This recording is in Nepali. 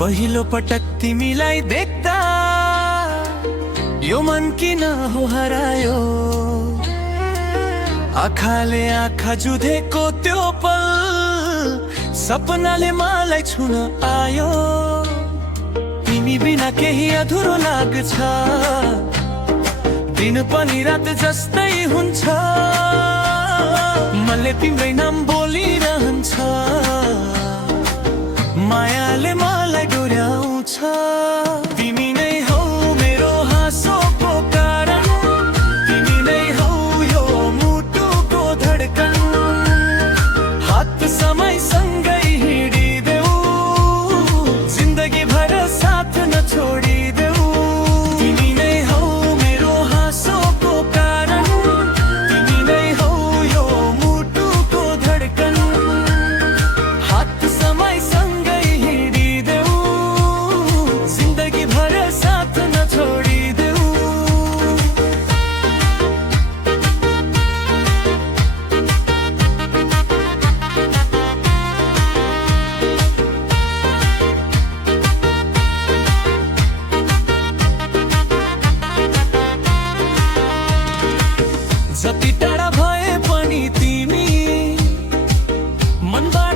पहिलो पटक तिमीलाई देख्दा यो मन किन हो हरायो, आँखाले आँखा जुधेको त्यो पल सपनाले मलाई छुन आयो। तिमी बिना केही अधुरो लाग्छ, दिन पनि रात जस्तै हुन्छ, मनले तिम्रै नाम बोलिरहन्छ, मायाले मलाई डोर्याउँछ। तिमी नै हौ मेरो हाँसोको कारण, तिमी नै हौ यो मुटुको धड्कन, हात समयसँगै हिँडिदेऊ, जिन्दगी भर साथ नछोडिदेऊ। तिमी नै हौ मेरो हाँसोको कारण, तिमी नै हौ यो मुटुको धड्कन, हात समयसँगै जति टाढा भए पनि तिमी मनबाट